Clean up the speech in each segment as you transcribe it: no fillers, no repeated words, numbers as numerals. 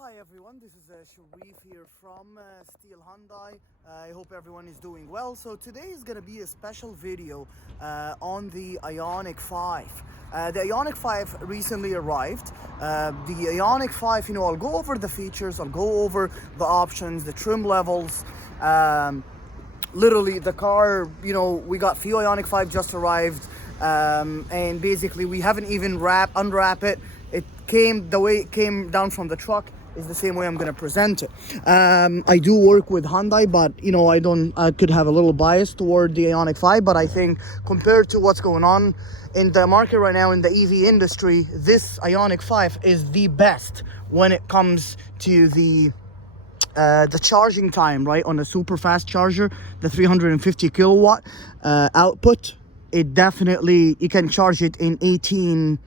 Hi everyone, this is Sherif here from Steel Hyundai. I hope everyone is doing well. So today is going to be a special video on the Ioniq 5. The Ioniq 5 recently arrived. The Ioniq 5, I'll go over the features, I'll go over the options, the trim levels. Literally the car, we got few Ioniq 5 just arrived, and basically we haven't even unwrap it. The way it came down from the truck is the same way I'm gonna present it. I do work with Hyundai, but I could have a little bias toward the Ioniq 5, but I think compared to what's going on in the market right now in the EV industry, this Ioniq 5 is the best when it comes to the charging time, right? On a super fast charger, the 350 kilowatt output, it definitely, you can charge it in 18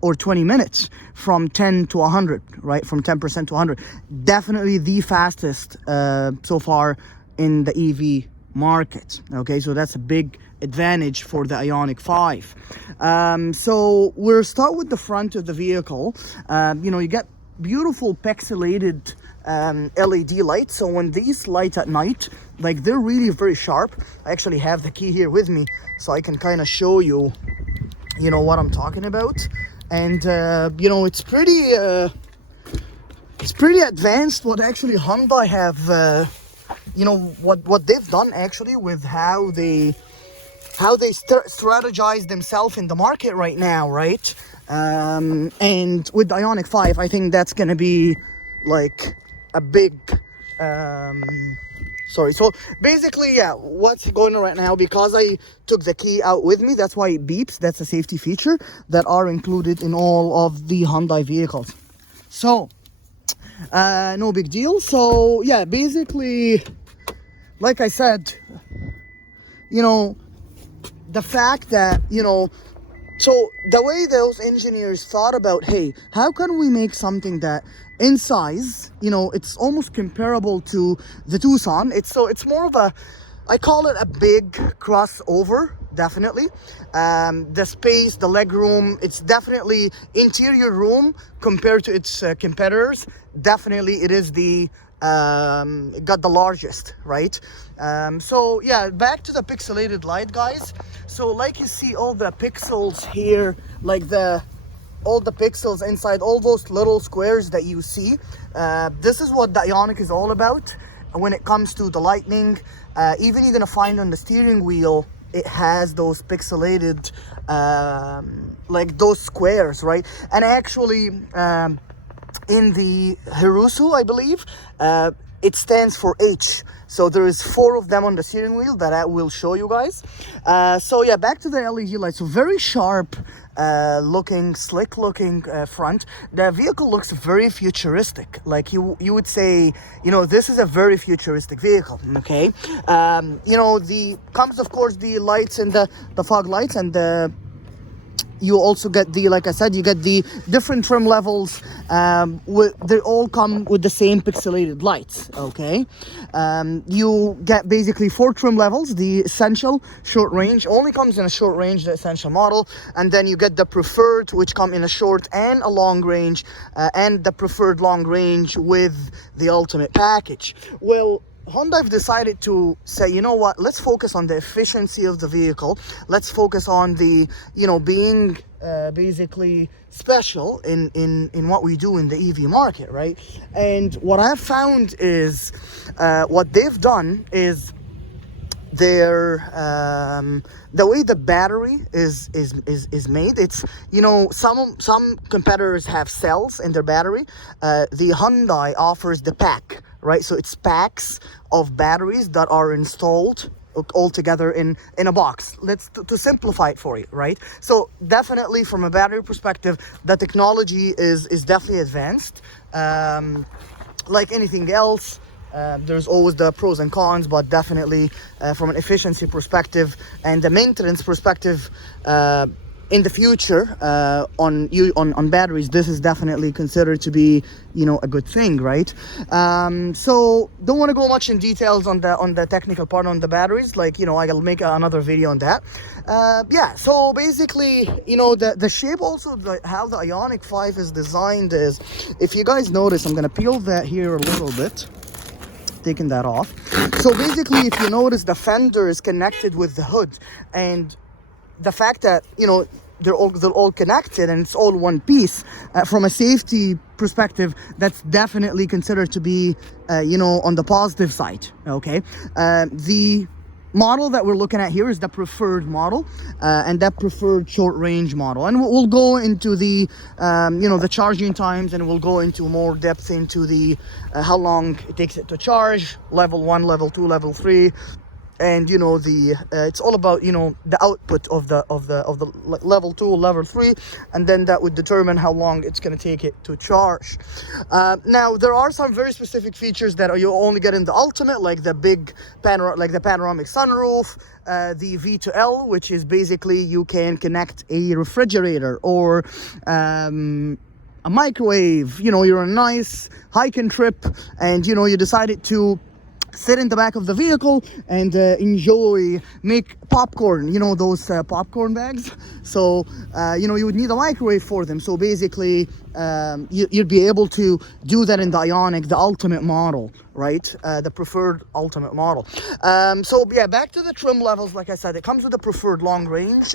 or 20 minutes from 10 to 100, right? From 10% to 100. Definitely the fastest so far in the EV market. Okay, so that's a big advantage for the Ioniq 5. So we'll start with the front of the vehicle. You get beautiful pixelated LED lights. So when these lights at night, like, they're really very sharp. I actually have the key here with me, so I can kind of show you, what I'm talking about. And it's pretty advanced what actually Hyundai have, what they've done actually with how they strategize themselves in the market right now, right? And with the Ioniq 5, I think that's gonna be like a big so basically, yeah, what's going on right now, because I took the key out with me, that's why it beeps. That's a safety feature that are included in all of the Hyundai vehicles. So no big deal. So yeah, basically, like I said, the fact that, so the way those engineers thought about, hey, how can we make something that in size, it's almost comparable to the Tucson. It's more of a, I call it a big crossover, definitely. The space, the leg room, it's definitely interior room compared to its competitors. Definitely it is it got the largest, right? So yeah, back to the pixelated light, guys. So like you see all the pixels here, like all the pixels inside all those little squares that you see. This is what the Ioniq is all about when it comes to the lighting. Even you're gonna find on the steering wheel, it has those pixelated, like those squares, right? And actually, in the Hirusu, I believe, it stands for H. So there is 4 of them on the steering wheel that I will show you guys. So yeah, back to the LED lights. So very sharp looking, slick looking front. The vehicle looks very futuristic. Like you would say, this is a very futuristic vehicle. Okay, comes of course the lights and the fog lights, and you also get like I said, you get the different trim levels. They all come with the same pixelated lights. Okay, you get basically 4 trim levels. The essential, short range, only comes in a short range, the essential model, and then you get the preferred, which come in a short and a long range, and the preferred long range with the ultimate package. Well, Hyundai have decided to say, you know what, let's focus on the efficiency of the vehicle. Let's focus on the, being basically special in what we do in the EV market, right? And what I've found is, what they've done is the way the battery is made. It's, some competitors have cells in their battery. The Hyundai offers the pack, right? So it's packs of batteries that are installed all together in a box. To simplify it for you, right? So definitely from a battery perspective, the technology is definitely advanced. Like anything else, there's always the pros and cons, but definitely from an efficiency perspective and the maintenance perspective, in the future, on batteries, this is definitely considered to be, you know, a good thing, right? So don't want to go much in details on the technical part on the batteries. Like, you know, I'll make another video on that. Yeah, so basically, you know, the shape also, how the Ioniq 5 is designed is, if you guys notice, I'm gonna peel that here a little bit, taking that off. So basically, if you notice, the fender is connected with the hood, and the fact that, you know, they're all connected and it's all one piece, from a safety perspective, that's definitely considered to be, you know, on the positive side. Okay, the model that we're looking at here is the preferred model, and that preferred short range model, and we'll go into the you know, the charging times, and we'll go into more depth into the how long it takes it to charge, level 1, level 2, level 3. And you know, the it's all about, you know, the output of the level 2, level 3, and then that would determine how long it's going to take it to charge. Now there are some very specific features that you only get in the Ultimate, like the big panoramic sunroof, the V2L, which is basically you can connect a refrigerator or a microwave. You know, you're on a nice hiking trip and, you know, you decided to sit in the back of the vehicle and make popcorn, you know, those popcorn bags. So you know, you would need a microwave for them. So basically you'd be able to do that in the Ioniq, the Ultimate model, right? The preferred Ultimate model. So yeah, back to the trim levels. Like I said, it comes with the preferred long range,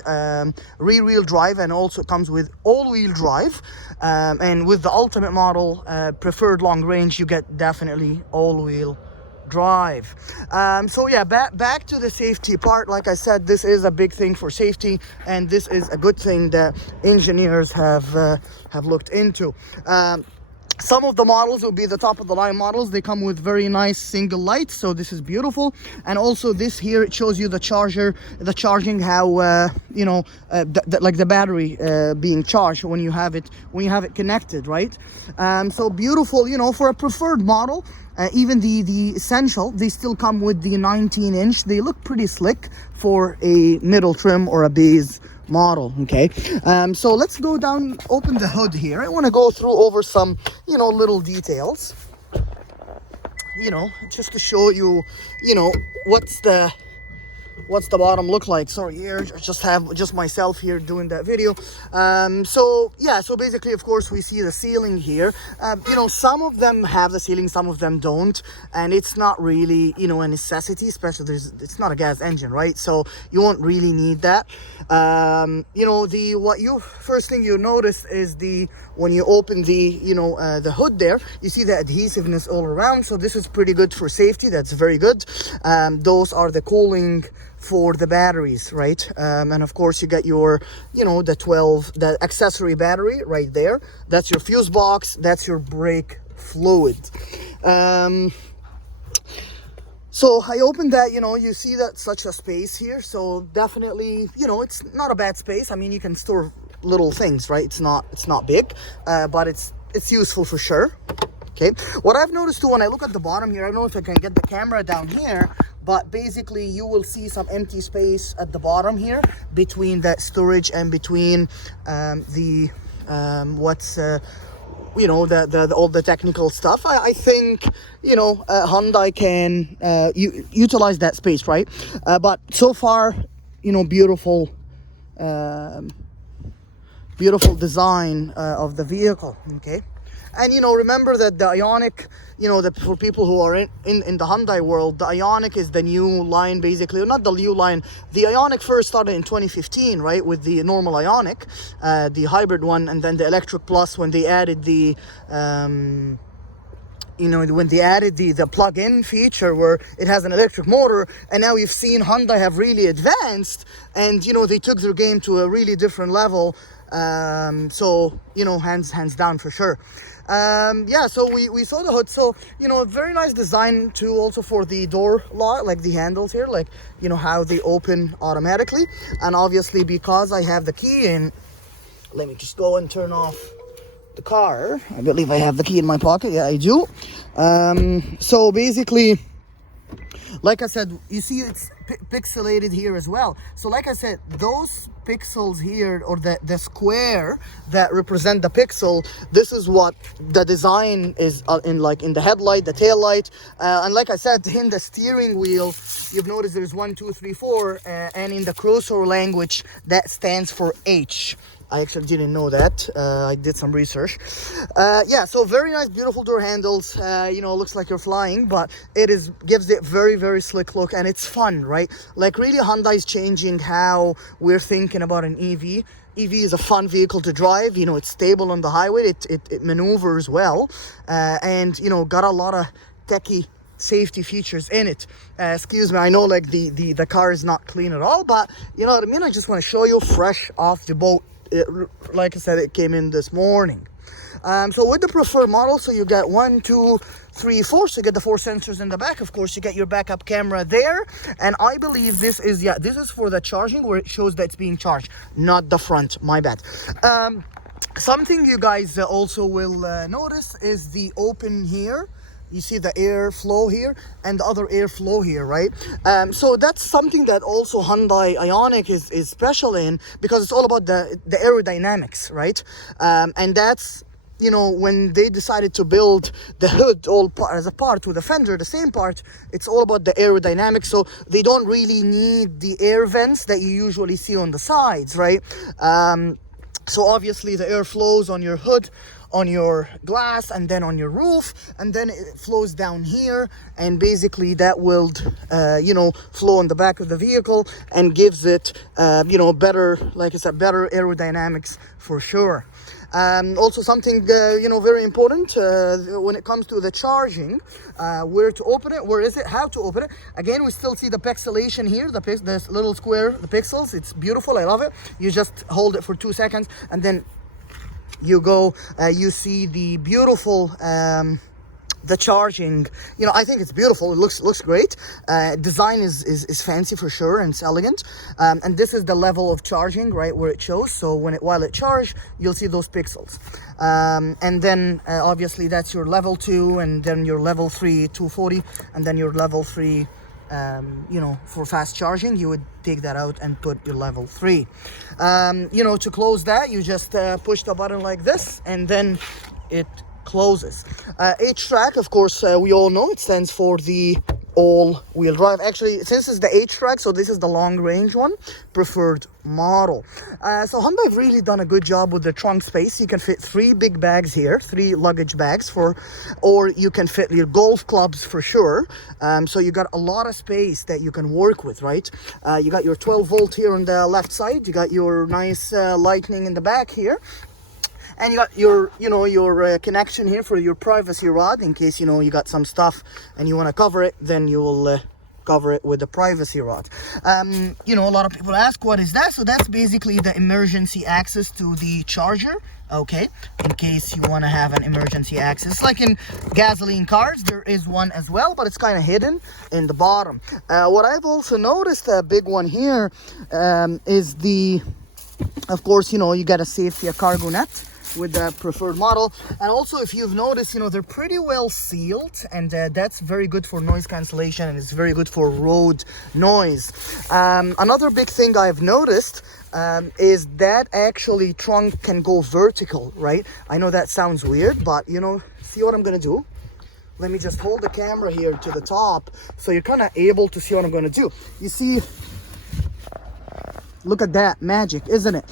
rear-wheel drive, and also comes with all-wheel drive. And with the Ultimate model, preferred long range, you get definitely all-wheel drive. So yeah, back to the safety part. Like I said, this is a big thing for safety, and this is a good thing that engineers have looked into. Some of the models will be the top of the line models. They come with very nice single lights, so this is beautiful. And also this here, it shows you the charging, how you know, like the battery being charged when you have it connected, right? So beautiful, you know, for a preferred model. Even the Essential, they still come with the 19-inch. They look pretty slick for a middle trim or a base model. Okay, so let's go down, open the hood here. I want to go through over some, you know, little details, you know, just to show you, you know, what's the bottom look like. Sorry, here just myself here doing that video. So yeah, so basically, of course, we see the ceiling here. You know, some of them have the ceiling, some of them don't, and it's not really, you know, a necessity, especially it's not a gas engine, right? So you won't really need that. You know, first thing you notice is when you open the, you know, the hood there, you see the adhesiveness all around. So this is pretty good for safety. That's very good. Those are the cooling for the batteries, right? And of course you get your, you know, the accessory battery right there. That's your fuse box, that's your brake fluid. So I opened that, you know, you see that such a space here. So definitely, you know, it's not a bad space. I mean, you can store little things, right? It's not big, but it's useful for sure. Okay, what I've noticed too, when I look at the bottom here, I don't know if I can get the camera down here, but basically you will see some empty space at the bottom here between that storage and between you know, all the technical stuff. I think, you know, Hyundai can utilize that space, right? But so far, you know, beautiful design of the vehicle. Okay. And, you know, remember that the Ioniq, you know, for people who are in the Hyundai world, the Ioniq is the new line, basically. Or not the new line. The Ioniq first started in 2015, right, with the normal Ioniq, the hybrid one, and then the Electric Plus when they added the, you know, when they added the plug-in feature where it has an electric motor. And now you've seen Hyundai have really advanced, and, you know, they took their game to a really different level. So, you know, hands down for sure. Yeah, so we saw the hood. So, you know, a very nice design too, also for the door lock, like the handles here, like, you know, how they open automatically. And obviously, because I have the key in, let me just go and turn off the car. I believe I have the key in my pocket. Yeah, I do. So basically, like I said, you see it's pixelated here as well. So like I said, those pixels here, or the square that represent the pixel, this is what the design is in, like in the headlight, the tail light, and like I said, in the steering wheel, you've noticed there's 1, 2, 3, 4, and in the Crusoe language that stands for H. I actually didn't know that. I did some research. Yeah, so very nice, beautiful door handles. You know, looks like you're flying, but it gives it very, very slick look, and it's fun, right? Like really, Hyundai's changing how we're thinking about an EV. EV is a fun vehicle to drive. You know, it's stable on the highway. It maneuvers well, and you know, got a lot of techie safety features in it. Excuse me, I know like the car is not clean at all, but you know what I mean. I just want to show you fresh off the boat. Like I said, it came in this morning. So with the preferred model, so you get 1, 2, 3, 4. So you get the 4 sensors in the back. Of course, you get your backup camera there. And I believe this is, yeah, this is for the charging, where it shows that it's being charged, not the front. My bad. Something you guys also will notice is the open here. You see the airflow here and the other airflow here, right? So that's something that also Hyundai Ioniq is special in, because it's all about the aerodynamics, right? And that's, you know, when they decided to build the hood as a part with the fender, the same part, it's all about the aerodynamics. So they don't really need the air vents that you usually see on the sides, right? So obviously the air flows on your hood, on your glass, and then on your roof, and then it flows down here, and basically that will you know, flow on the back of the vehicle and gives it you know, better, like I said, better aerodynamics for sure. Also something you know, very important when it comes to the charging, where to open it, where is it, how to open it. Again, we still see the pixelation here, this little square, the pixels. It's beautiful, I love it. You just hold it for 2 seconds, and then you go, you see the beautiful the charging. You know, I think it's beautiful. It looks great. Design is fancy for sure, and it's elegant. And this is the level of charging, right, where it shows. So while it charges, you'll see those pixels. And then obviously that's your level 2, and then your level 3 240, and then your level 3 you know, for fast charging. You would take that out and put your level 3. You know, to close that, you just push the button like this, and then it closes. H-track, of course, we all know it stands for the all-wheel drive. Actually, since it's the H-track, so this is the long-range one, preferred model. So Hyundai have really done a good job with the trunk space. You can fit 3 big bags here, 3 luggage bags or you can fit your golf clubs for sure. So you got a lot of space that you can work with, right? You got your 12 volt here on the left side. You got your nice lightning in the back here. And you got your, you know, your connection here for your privacy rod, in case, you know, you got some stuff and you want to cover it, then you will cover it with the privacy rod. You know, a lot of people ask, what is that? So that's basically the emergency access to the charger, okay, in case you want to have an emergency access. Like in gasoline cars, there is one as well, but it's kind of hidden in the bottom. What I've also noticed, a big one here, is of course, you know, you got a safety, a cargo net with the preferred model. And also, if you've noticed, you know, they're pretty well sealed, and that's very good for noise cancellation, and it's very good for road noise. Another big thing I've noticed is that actually trunk can go vertical, right? I know that sounds weird, but you know, see what I'm gonna do? Let me just hold the camera here to the top, so you're kind of able to see what I'm gonna do. You see, look at that magic, isn't it?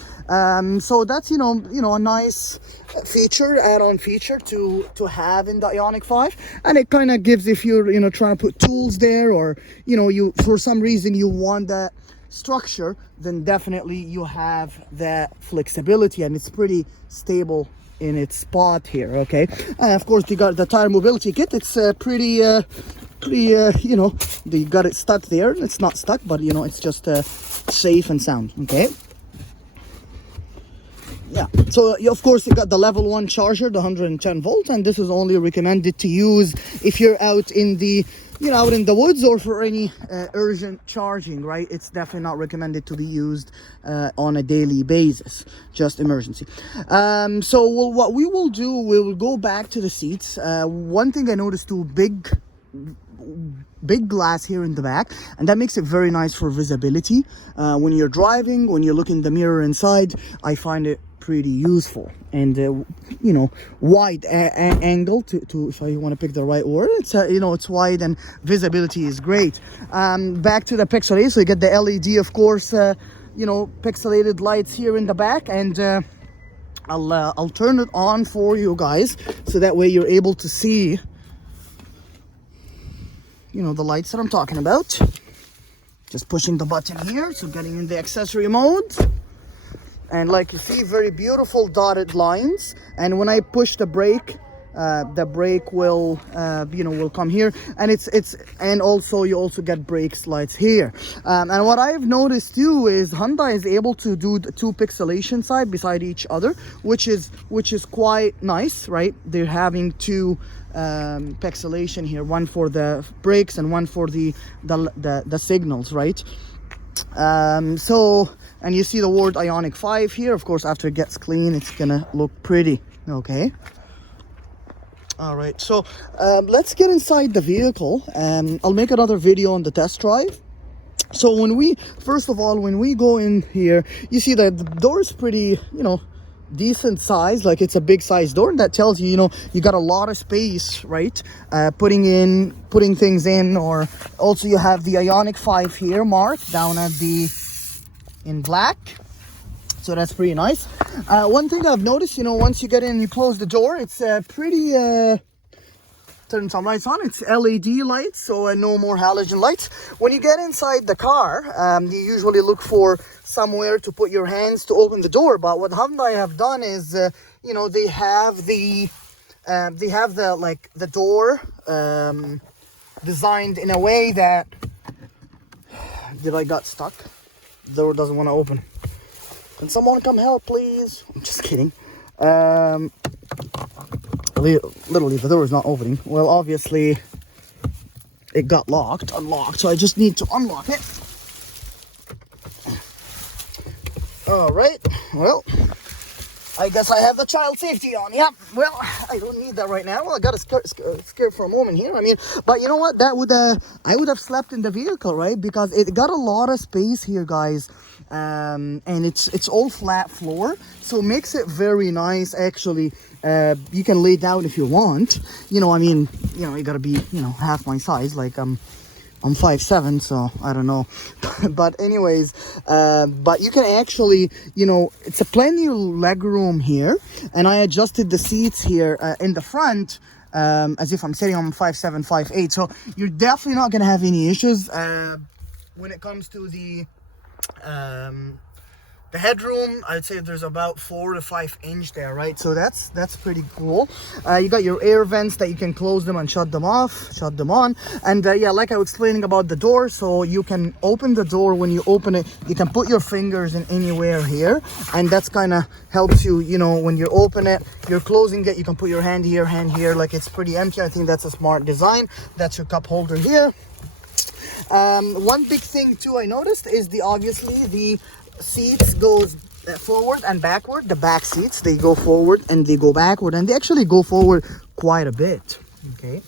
So that's, you know, a nice feature, add-on feature to have in the Ioniq 5, and it kind of gives, if you're, you know, trying to put tools there, or you know, you for some reason you want that structure, then definitely you have that flexibility, and it's pretty stable in its spot here. Okay, and of course you got the tire mobility kit. It's pretty you know, you got it stuck there. It's not stuck, but you know, it's just safe and sound. Okay, yeah. So of course you got the level 1 charger, the 110 volts, and this is only recommended to use if you're out in the, you know, out in the woods, or for any urgent charging, right? It's definitely not recommended to be used on a daily basis, just emergency. So what we will do, we will go back to the seats. One thing I noticed too, big big glass here in the back, and that makes it very nice for visibility. When you're driving, when you look in the mirror inside, I find it pretty useful. And you know, wide angle to if you want to pick the right word, it's you know, it's wide and visibility is great. Back to the Pixelated, so you get the LED, of course, you know, pixelated lights here in the back, and I'll turn it on for you guys so that way you're able to see, you know, the lights that I'm talking about. Just pushing the button here, so getting in the accessory mode. And like you see, very beautiful dotted lines. And when I push the brake will you know, will come here, and and also you also get brake lights here. And what I've noticed too is Hyundai is able to do the 2 pixelation side beside each other, which is quite nice, right? They're having 2 pixelation here, one for the brakes and one for the signals, right? So, and you see the word Ioniq 5 here. Of course, after it gets clean, it's gonna look pretty. Okay. All right, so let's get inside the vehicle. I'll make another video on the test drive. So first of all, when we go in here, you see that the door is pretty, you know, decent size. Like, it's a big size door, and that tells you, you know, you got a lot of space, right? Putting things in. Or also you have the Ioniq 5 here marked down at in black. So that's pretty nice. One thing I've noticed, you know, once you get in and you close the door, it's pretty, turn some lights on. It's LED lights, so no more halogen lights. When you get inside the car, you usually look for somewhere to put your hands to open the door. But what Hyundai have done is, you know, they have the door designed in a way that, did I got stuck? The door doesn't want to open. Can someone come help, please? I'm just kidding. Literally, the door is not opening. Well, obviously, it got unlocked, so I just need to unlock it. All right, well, I guess I have the child safety on. Yep, well, I don't need that right now. Well, I got scared for a moment here. I mean, but you know what? That would I would have slept in the vehicle, right? Because it got a lot of space here, guys. And it's all flat floor, so it makes it very nice. Actually, you can lay down if you want. You know, I mean, you know, you gotta be, you know, half my size. Like, I'm 5'7", so I don't know. But anyways, but you can actually, you know, it's a plenty of leg room here, and I adjusted the seats here in the front. As if I'm sitting on 5'7", 5'8", so you're definitely not gonna have any issues when it comes to the headroom. I'd say there's about 4 to 5 inch there, right? So that's pretty cool. You got your air vents that you can close them and shut them off, shut them on. And yeah, like I was explaining about the door, so you can open the door. When you open it, you can put your fingers in anywhere here, and that's kind of helps you, you know, when you open it, you're closing it, you can put your hand here, like it's pretty empty. I think that's a smart design. That's your cup holder here. One big thing too I noticed is obviously the seats goes forward and backward. The back seats, they go forward and they go backward, and they actually go forward quite a bit. Okay.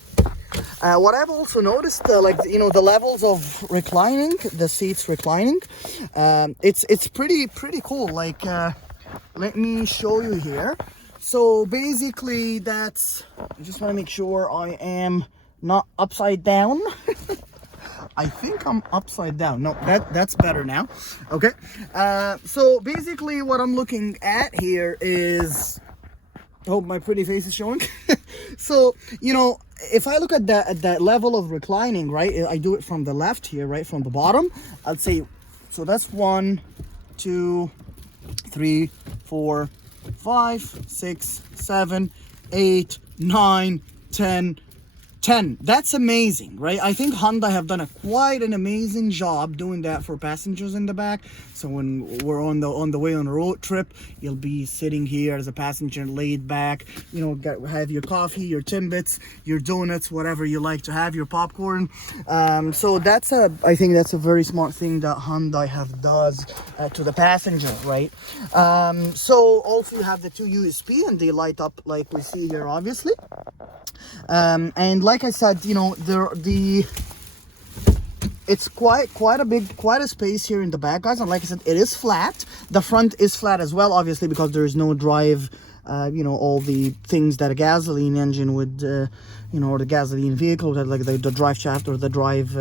What I've also noticed, like, you know, the levels of reclining, the seats reclining, it's pretty cool. Like, let me show you here. So basically, I just want to make sure I am not upside down. I think I'm upside down. No, that's better now. Okay. So basically what I'm looking at here is, hope my pretty face is showing. So, you know, if I look at that level of reclining, right, I do it from the left here, right, from the bottom, I'd say, so that's 1, 2, 3, 4, 5, 6, 7, 8, 9, 10. That's amazing, right? I think Hyundai have done quite an amazing job doing that for passengers in the back. So when we're on the way on a road trip, you'll be sitting here as a passenger, laid back, you know, have your coffee, your Timbits, your donuts, whatever you like to have, your popcorn. So I think that's a very smart thing that Hyundai does to the passenger, right? So also you have the 2 USB, and they light up like we see here, obviously. And like I said, you know, it's quite a space here in the back, guys. And like I said, it is flat. The front is flat as well, obviously, because there is no drive, you know, all the things that a gasoline engine would, you know, or the gasoline vehicle, like the drive shaft or the drive,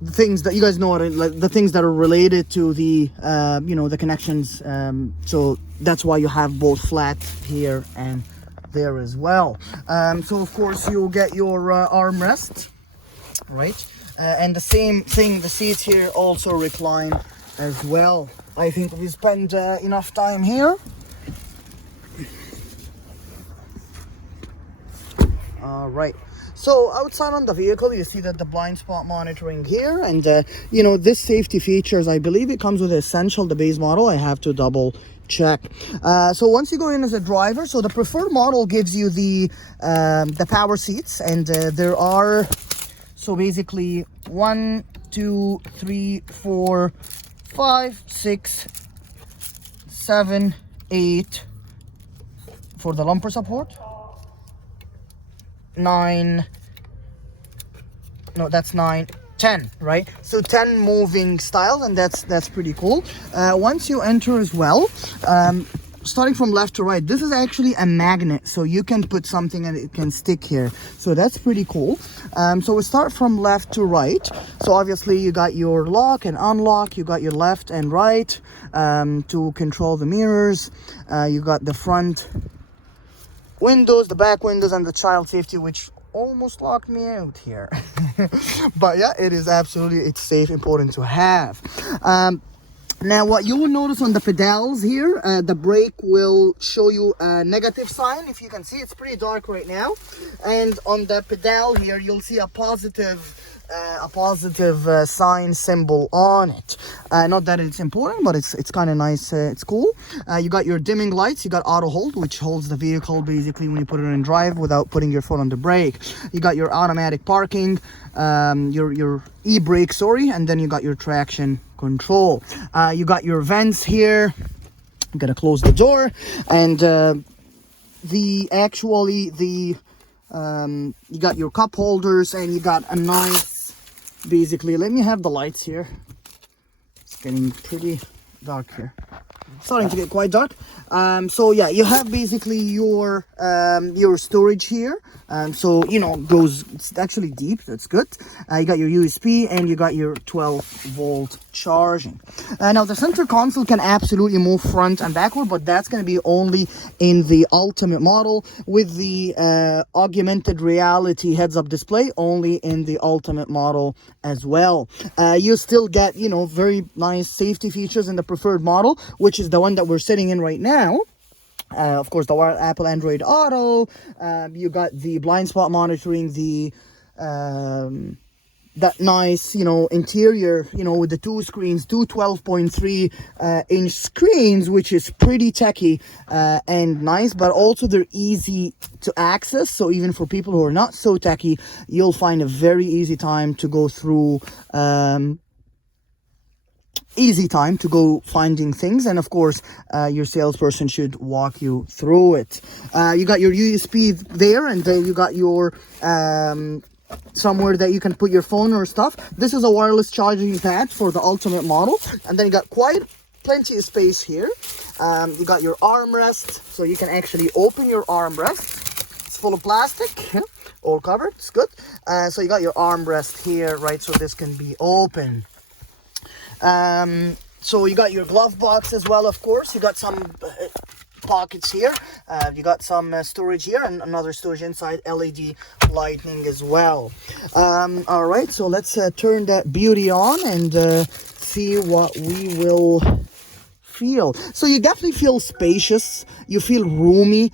the things that you guys know, like the things that are related to the, you know, the connections. So that's why you have both flat here and there as well. So of course you'll get your armrest, right? And the same thing, the seats here also recline as well. I think we spent enough time here. All right. So outside on the vehicle, you see that the blind spot monitoring here, and you know, this safety features, I believe it comes with Essential, the base model. I have to double check. So once you go in as a driver, so the preferred model gives you the power seats, and there are, so basically 1, 2, 3, 4, 5, 6, 7, 8 for the lumbar support. 9, no, that's 9, 10, right? So 10 moving styles, and that's pretty cool. Once you enter as well, starting from left to right, this is actually a magnet, so you can put something and it can stick here, so that's pretty cool. So we start from left to right. So obviously you got your lock and unlock, you got your left and right to control the mirrors, you got the front windows, the back windows, and the child safety, which almost locked me out here. But yeah, it is absolutely, it's safe, important to have. Now what you will notice on the pedals here, the brake will show you a negative sign. If you can see, it's pretty dark right now. And on the pedal here, you'll see a positive sign symbol on it. Not that it's important, but it's kind of nice. It's cool. You got your dimming lights. You got auto hold, which holds the vehicle basically when you put it in drive without putting your foot on the brake. You got your automatic parking, your e-brake, sorry, and then you got your traction control. You got your vents here. I'm gonna close the door, and you got your cup holders, and you got a nice, basically, let me have the lights here. It's getting pretty dark here. Starting to get quite dark. So yeah, you have basically your storage here. So you know, it's actually deep, that's good. You got your USB, and you got your 12-volt charging. Now the center console can absolutely move front and backward, but that's going to be only in the ultimate model. With the augmented reality heads-up display, only in the ultimate model as well. You still get, you know, very nice safety features in the preferred model, which is the one that we're sitting in right now. Of course, the Apple Android Auto. You got the blind spot monitoring, the that nice, you know, interior, you know, with the two 12.3 inch screens, which is pretty techy and nice, but also they're easy to access. So even for people who are not so techy, you'll find a very easy time to go through finding things. And of course your salesperson should walk you through it. You got your USB there, and then you got your somewhere that you can put your phone or stuff. This is a wireless charging pad for the ultimate model, and then you got plenty of space here. You got your armrest, so you can actually open your armrest. It's full of plastic, all covered, it's good. So you got your armrest here, right, so this can be open. So you got your glove box as well, of course. You got some pockets here. You got some storage here, and another storage inside, LED lighting as well. All right, so let's turn that beauty on and see what we will feel. So you definitely feel spacious, you feel roomy,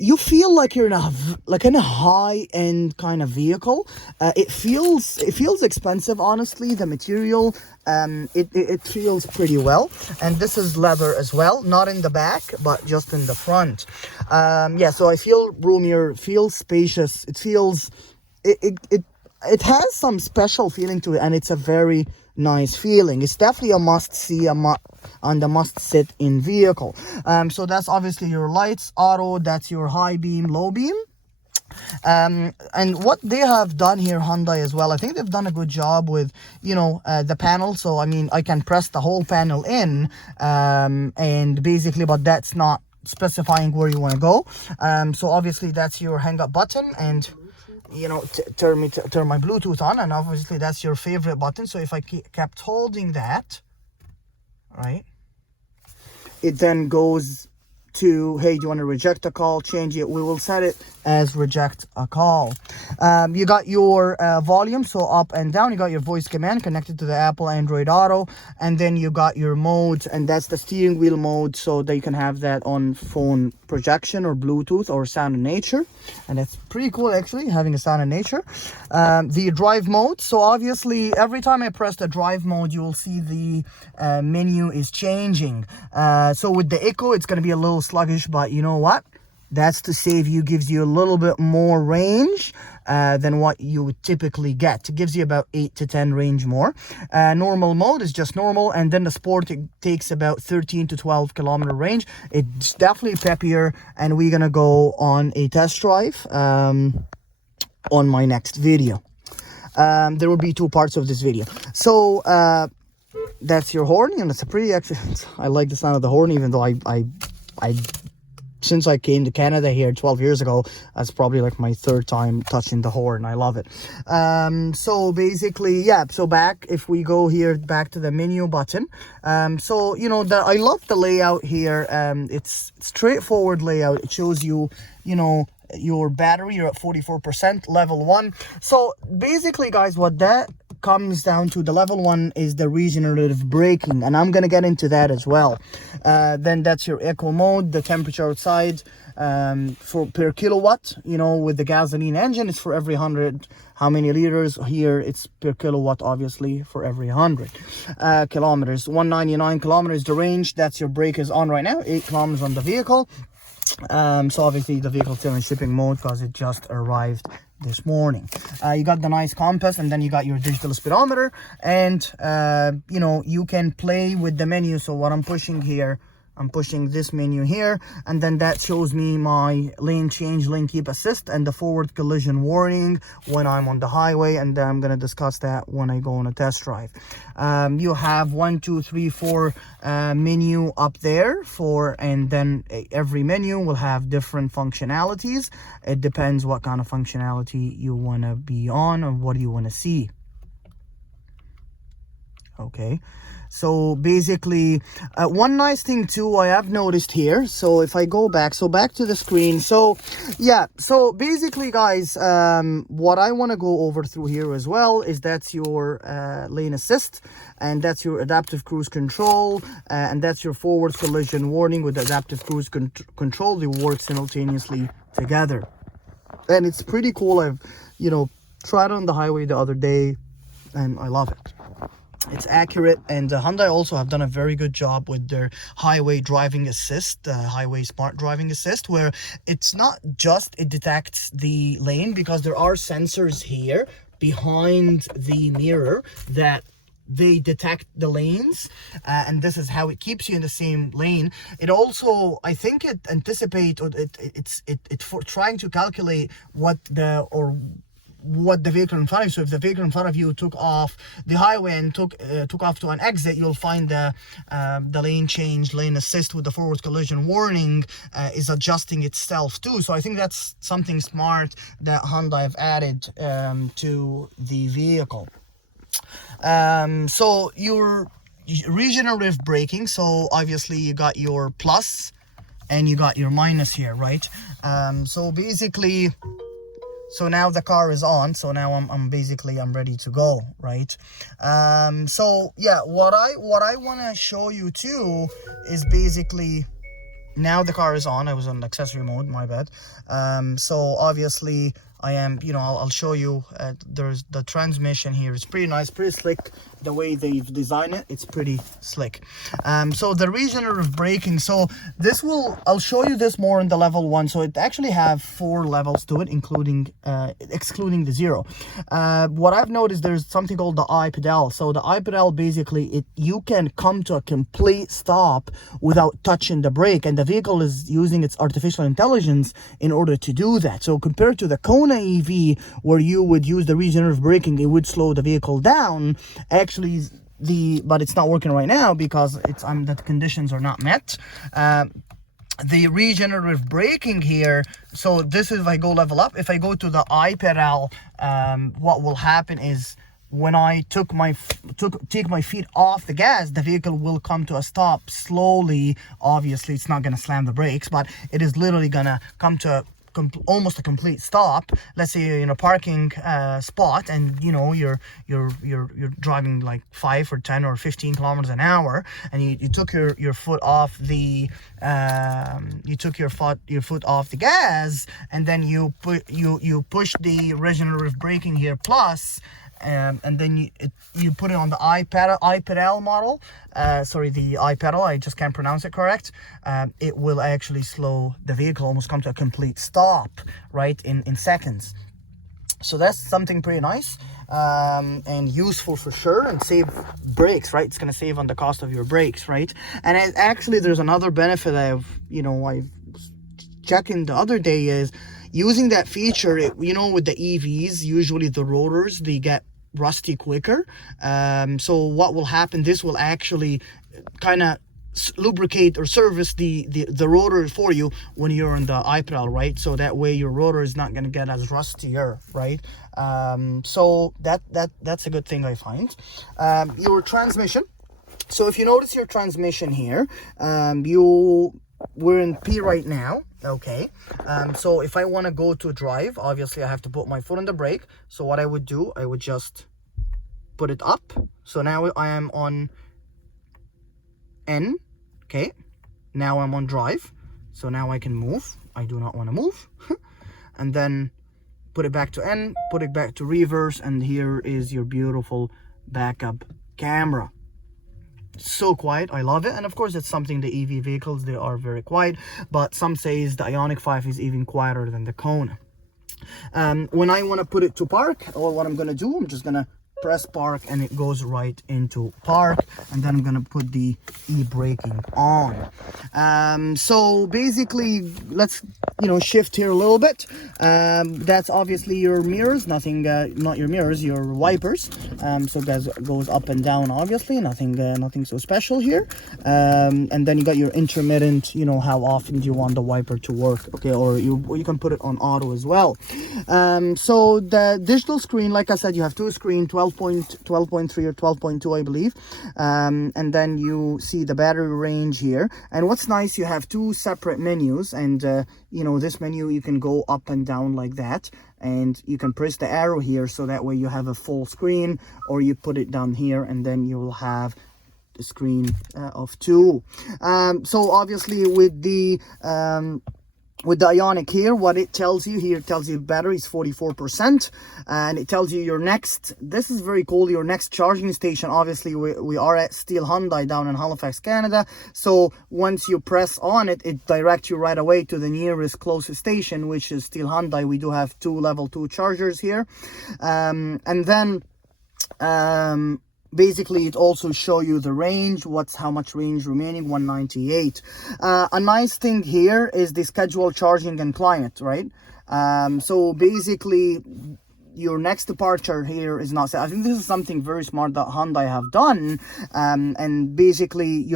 you feel like you're in a high-end kind of vehicle. It feels expensive, honestly. The material, it feels pretty well, and this is leather as well, not in the back but just in the front. Yeah, so I feel roomier, feels spacious. It feels it has some special feeling to it, and it's a very nice feeling. It's definitely a must-see and a must-sit in vehicle. So that's obviously your lights, auto, that's your high beam, low beam. And what they have done here, Hyundai as well, I think they've done a good job with, you know, the panel. So I mean, I can press the whole panel in, and basically, but that's not specifying where you want to go. So obviously that's your hang up button, and you know, turn my Bluetooth on, and obviously that's your favorite button. So if I kept holding that, right, it then goes to, hey, do you want to reject a call, change it? We will set it as reject a call. You got your volume, so up and down. You got your voice command connected to the Apple Android Auto, and then you got your modes, and that's the steering wheel mode, so that you can have that on phone projection or Bluetooth or sound and nature, and that's pretty cool actually, having a sound and nature. The drive mode, so obviously every time I press the drive mode, you will see the menu is changing. So with the Echo, it's going to be a little sluggish, but you know what? That's to save you, gives you a little bit more range than what you would typically get. It gives you about 8 to 10 range more. Normal mode is just normal, and then the Sport, it takes about 13 to 12 kilometer range. It's definitely peppier, and we're gonna go on a test drive on my next video. There will be 2 parts of this video. So that's your horn, and it's a pretty, actually, I like the sound of the horn, even though I since I came to Canada here 12 years ago, that's probably like my 3rd time touching the horn. I love it. So basically, yeah, so back, if we go here back to the menu button, so you know, I love the layout here. It's straightforward layout. It shows you, you know, your battery, you're at 44%, level 1. So basically, guys, what that comes down to, the level 1 is the regenerative braking, and I'm gonna get into that as well. Then that's your eco mode, the temperature outside, for per kilowatt, you know, with the gasoline engine, it's for every 100. How many liters? Here it's per kilowatt, obviously, for every 100 kilometers. 199 kilometers the range. That's your brake is on right now, 8 kilometers on the vehicle. So obviously the vehicle still in shipping mode because it just arrived this morning. You got the nice compass, and then you got your digital speedometer, and you know, you can play with the menu. So what I'm pushing here, I'm pushing this menu here, and then that shows me my lane change, lane keep assist, and the forward collision warning when I'm on the highway, and I'm going to discuss that when I go on a test drive. You have 1, 2, 3, 4 menu up there for, and then every menu will have different functionalities. It depends what kind of functionality you want to be on or what do you want to see. Okay, so basically one nice thing too I have noticed here, so if I go back, so back to the screen, so yeah, so basically, guys, what I want to go over through here as well is that's your lane assist, and that's your adaptive cruise control, and that's your forward collision warning with adaptive cruise control. They work simultaneously together, and it's pretty cool. I've, you know, tried on the highway the other day, and I love it. It's accurate, and Hyundai also have done a very good job with their highway driving assist, highway smart driving assist, where it's not just it detects the lane, because there are sensors here behind the mirror that they detect the lanes, and this is how it keeps you in the same lane. It also, I think it anticipates, or it's for trying to calculate what the vehicle in front of you. So if the vehicle in front of you took off the highway and took off to an exit, you'll find the lane change, lane assist with the forward collision warning is adjusting itself too. So I think that's something smart that Hyundai have added to the vehicle. So your regenerative braking, so obviously you got your plus and you got your minus here, right? So basically, so now the car is on, so now I'm ready to go, right? So yeah, what I want to show you too is basically, now the car is on. I was on accessory mode, my bad. So obviously I am, you know, I'll show you. There's the transmission here. It's pretty nice, pretty slick. The way they've designed it, it's pretty slick. So the regenerative braking, so this will, I'll show you this more in the level 1. So it actually have 4 levels to it, including excluding the 0. What I've noticed, there's something called the I pedal. So the I pedal, basically you can come to a complete stop without touching the brake, and the vehicle is using its artificial intelligence in order to do that. So compared to the Kona EV, where you would use the regenerative braking, it would slow the vehicle down. Actually, but it's not working right now because it's the conditions are not met. The regenerative braking here, so this is if I go level up. If I go to the I pedal, what will happen is when I take my feet off the gas, the vehicle will come to a stop slowly. Obviously, it's not going to slam the brakes, but it is literally going to come to almost a complete stop. Let's say you're in a parking spot, and you know you're driving like 5 or 10 or 15 kilometers an hour, and you took your foot off the your foot off the gas, and then you push the regenerative braking here plus, and then you put it on the I pedal model. Sorry, the I pedal, I just can't pronounce it correct. It will actually slow the vehicle, almost come to a complete stop, right, in seconds. So that's something pretty nice and useful for sure, and save brakes, right? It's going to save on the cost of your brakes, right? And actually, there's another benefit I've checking the other day is using that feature. You know, with the EVs, usually the rotors, they get rusty quicker. So what will happen, this will actually kind of lubricate or service the rotor for you when you're on the iPedal, right? So that way your rotor is not going to get as rustier, right? So that's a good thing, I find. Your transmission, so if you notice your transmission here, we're in P right now. Okay, so if I want to go to drive, obviously I have to put my foot on the brake. So what I would do, I would just put it up. So now I am on N. Okay, now I'm on drive. So now I can move. I do not want to move. And then put it back to N, put it back to reverse, and here is your beautiful backup camera. So quiet, I love it. And of course, it's something, the EV vehicles, they are very quiet, but some says the Ioniq 5 is even quieter than the Kona. When I want to put it to park, or what I'm going to do, I'm just going to press park, and it goes right into park, and then I'm going to put the e-braking on. So basically, let's shift here a little bit. That's obviously your mirrors, nothing not your mirrors, your wipers. So that goes up and down, obviously, nothing so special here. And then you got your intermittent, how often do you want the wiper to work, okay? Or you can put it on auto as well. So the digital screen, like I said, you have two screens, 12.3 or 12.2, I believe. And then you see the battery range here. And what's nice, you have two separate menus, and this menu, you can go up and down like that, and you can press the arrow here, so that way you have a full screen, or you put it down here, and then you will have the screen of two. So obviously with the Ioniq here, what it tells you here, tells you battery is 44%, and it tells you your next, this is very cool, your next charging station. Obviously we are at Steel Hyundai down in Halifax, Canada, so once you press on it, it directs you right away to the nearest closest station, which is Steel Hyundai. We do have two level 2 chargers here, and then basically it also show you the range, how much range remaining, 198. A nice thing here is the scheduled charging and climate, right? So basically your next departure here is not set. I think this is something very smart that Hyundai have done, and basically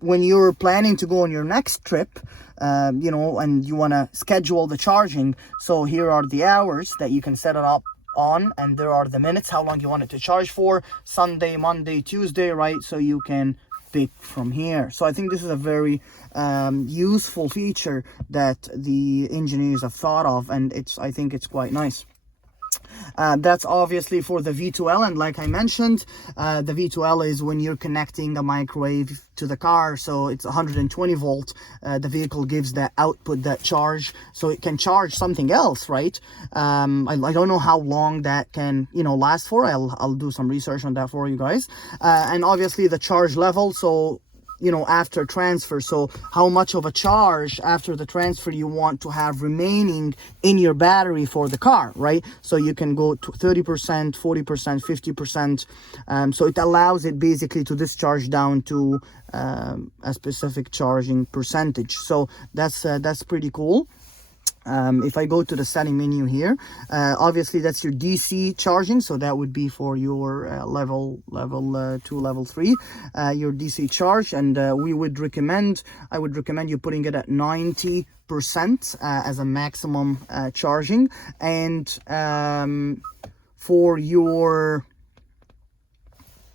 when you're planning to go on your next trip, and you want to schedule the charging, so here are the hours that you can set it up on, and there are the minutes, how long you want it to charge for, Sunday, Monday, Tuesday, right? So you can pick from here. So I think this is a very useful feature that the engineers have thought of, and I think it's quite nice. That's obviously for the V2L, and like I mentioned, the V2L is when you're connecting a microwave to the car, so it's 120 volt. The vehicle gives that output, that charge, so it can charge something else, right? I don't know how long that can, you know, last for. I'll do some research on that for you guys. And obviously the charge level, so you know, after transfer, so how much of a charge after the transfer you want to have remaining in your battery for the car, right? So you can go to 30%, 40%, 50%. So it allows it basically to discharge down to a specific charging percentage. So that's pretty cool. If I go to the setting menu here, obviously that's your DC charging, so that would be for your level 2, level 3, your DC charge, and I would recommend you putting it at 90% as a maximum charging. And for your,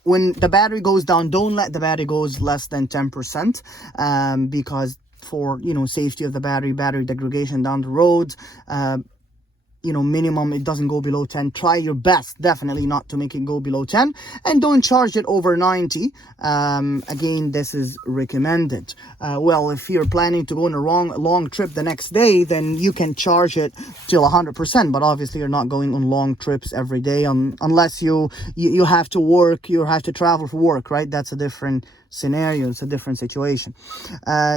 when the battery goes down, don't let the battery goes less than 10%, because for, you know, safety of the battery degradation down the road, you know, minimum it doesn't go below 10. Try your best definitely not to make it go below 10, and don't charge it over 90. Again, this is recommended. Well, if you're planning to go on a long trip the next day, then you can charge it till 100%, but obviously you're not going on long trips every day, unless you have to work, you have to travel for work, right? That's a different scenario, it's a different situation.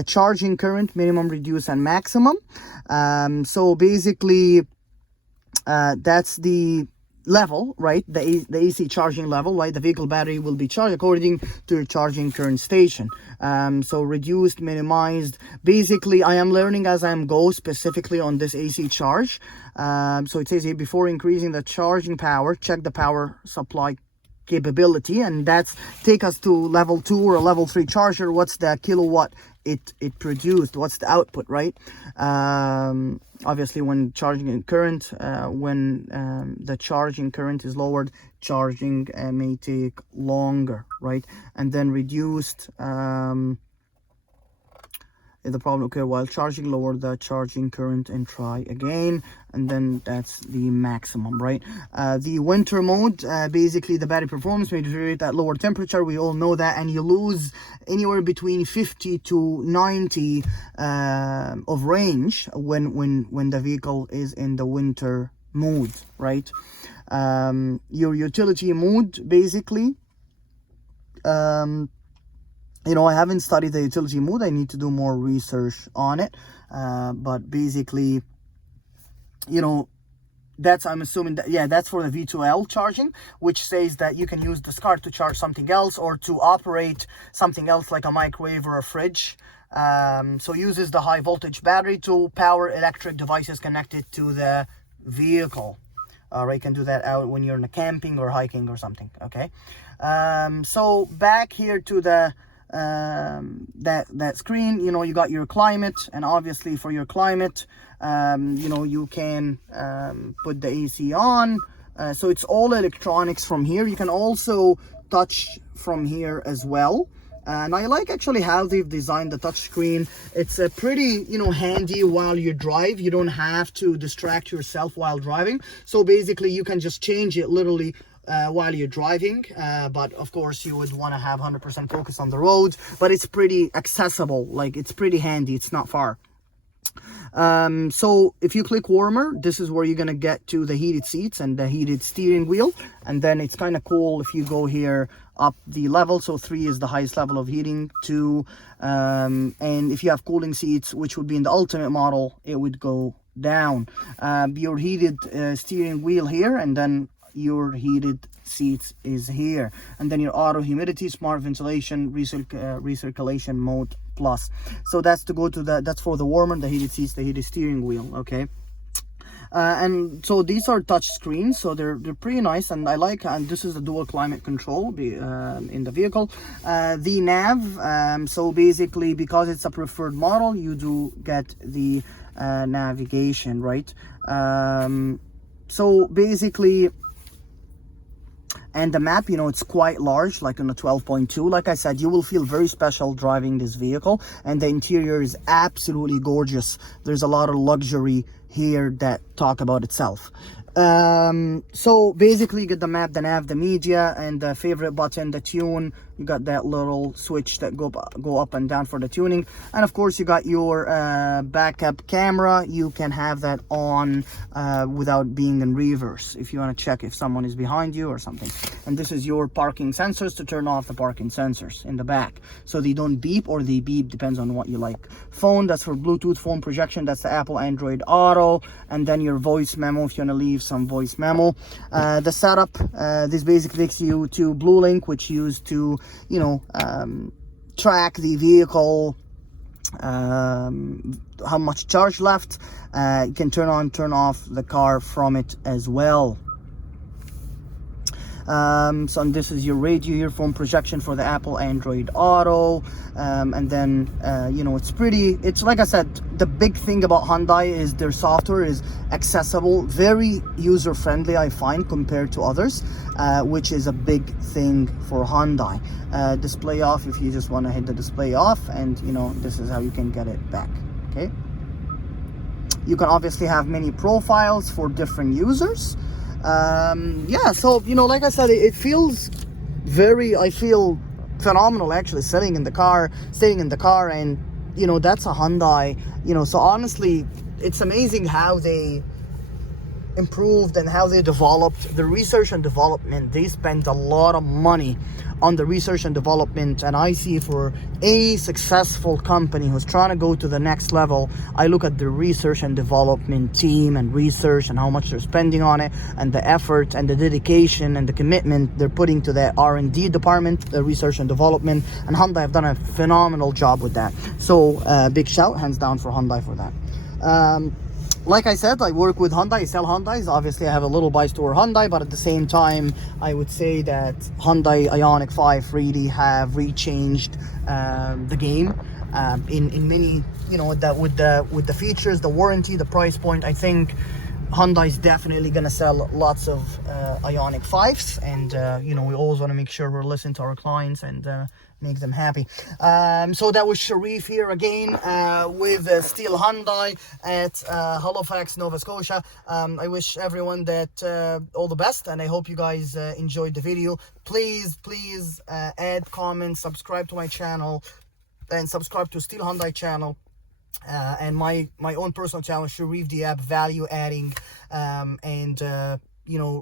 Charging current, minimum, reduce, and maximum. So basically that's the level, right? The AC charging level, right? The vehicle battery will be charged according to your charging current station. So reduced, minimized. Basically, I am learning as I go, specifically on this AC charge. So it says here, before increasing the charging power, check the power supply capability, and that's take us to level 2 or a level 3 charger. What's the kilowatt it produced? What's the output, right? Obviously when charging in current, when the charging current is lowered, charging may take longer, right? And then reduced, if the problem occurs while charging, lower the charging current and try again. And then that's the maximum, right? The winter mode, basically the battery performance may deteriorate at lower temperature. We all know that, and you lose anywhere between 50 to 90 of range when the vehicle is in the winter mode, right? Your utility mode, basically, you know, I haven't studied the utility mode. I need to do more research on it. But basically, you know, that's, I'm assuming that, yeah, that's for the V2L charging, which says that you can use this car to charge something else or to operate something else like a microwave or a fridge. So uses the high voltage battery to power electric devices connected to the vehicle. Right, you can do that out when you're in a camping or hiking or something. Okay. So back here to the that screen, you know, you got your climate, and obviously for your climate, you know, you can put the AC on. So it's all electronics from here. You can also touch from here as well. And I like actually how they've designed the touch screen. It's a pretty, you know, handy while you drive. You don't have to distract yourself while driving. So basically you can just change it literally while you're driving, but of course you would want to have 100% focus on the road, but it's pretty accessible, like it's pretty handy, it's not far. So if you click warmer, this is where you're gonna get to the heated seats and the heated steering wheel. And then it's kind of cool if you go here up the level. So 3 is the highest level of heating, 2, and if you have cooling seats, which would be in the ultimate model, it would go down. Your heated steering wheel here, and then your heated seats is here, and then your auto humidity, smart ventilation, recirculation mode plus. So that's to go to that's for the warmer, the heated seats, the heated steering wheel. Okay. And so these are touch screens, so they're pretty nice, and I like, and this is a dual climate control in the vehicle. The nav, so basically because it's a preferred model, you do get the navigation, right? So basically, and the map, you know, it's quite large, like on a 12.2. Like I said, you will feel very special driving this vehicle, and the interior is absolutely gorgeous. There's a lot of luxury here that talk about itself. So basically you get the map, the nav, the media, and the favorite button, the tune. You got that little switch that go up and down for the tuning, and of course you got your backup camera. You can have that on without being in reverse if you want to check if someone is behind you or something. And this is your parking sensors to turn off the parking sensors in the back, so they don't beep or they beep, depends on what you like. Phone, that's for Bluetooth phone projection. That's the Apple Android Auto. And then your voice memo if you want to leave some voice memo. The setup, this basically takes you to Blue Link, which you use to track the vehicle, how much charge left. You can turn on, turn off the car from it as well. So this is your radio earphone projection for the Apple Android Auto. And then it's like I said, the big thing about Hyundai is their software is accessible, very user friendly, I find, compared to others, which is a big thing for Hyundai. Display off, if you just want to hit the display off, and this is how you can get it back. Okay, you can obviously have many profiles for different users. Yeah, so like I said, it feels I feel phenomenal actually staying in the car, and that's a Hyundai. So honestly, it's amazing how they improved and how they developed the research and development. They spent a lot of money on the research and development, and I see for a successful company who's trying to go to the next level, I look at the research and development team and research and how much they're spending on it, and the effort and the dedication and the commitment they're putting to the R&D department, the research and development, and Hyundai have done a phenomenal job with that. So big shout, hands down, for Hyundai for that. Like I said, I work with Hyundai, I sell Hyundais. Obviously, I have a little bias toward Hyundai, but at the same time, I would say that Hyundai Ioniq 5 really have rechanged the game in many, that with the features, the warranty, the price point. I think Hyundai is definitely gonna sell lots of Ioniq 5s, and we always want to make sure we're listening to our clients and make them happy. So that was Sherif here again with Steel Hyundai at Halifax, Nova Scotia. I wish everyone that all the best, and I hope you guys enjoyed the video. Please add, comment, subscribe to my channel, and subscribe to Steel Hyundai channel. And my own personal channel, Sherif the App, value adding, and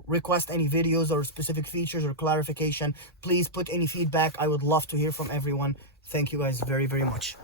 request any videos or specific features or clarification. Please put any feedback. I would love to hear from everyone. Thank you guys very, very much.